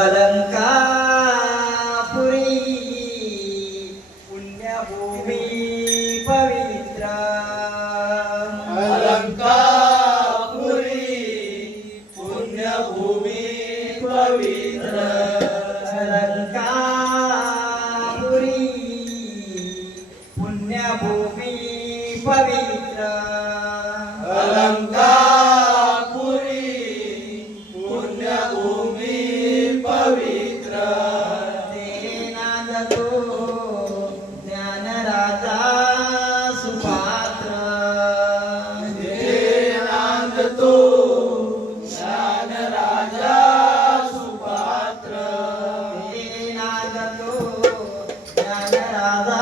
अलंकापुरी पुण्यभूमी पवित्र। अलंकापुरी पुण्यभूमी पवित्र अलंकापुरी पुण्यभूमी पवित्र अलंका ಜ್ಞಾನರಾಧಾ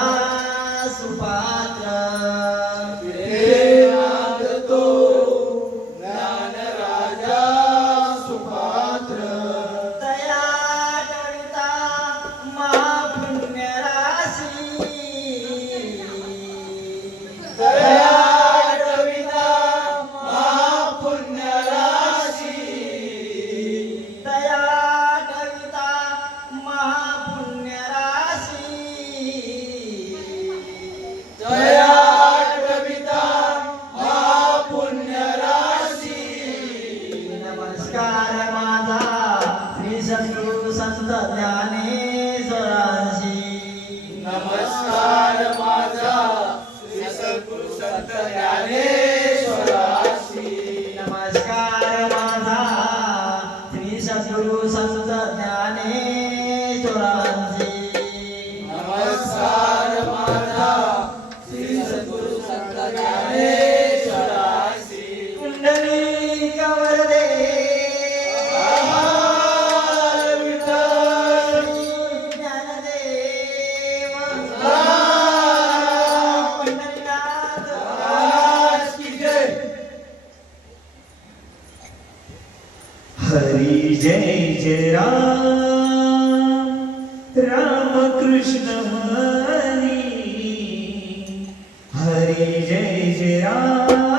नमस्कार माझा श्री सद्गुरु संत ज्ञानेश्वरांशी। नमस्कार माझा श्री सद्गुरु संत ज्ञानेश्वराशी। नमस्कार माझा श्री सद्गुरु संत ज्ञानेश्वरांशी। जय जय राम राम कृष्ण हरी हरी जय जय राम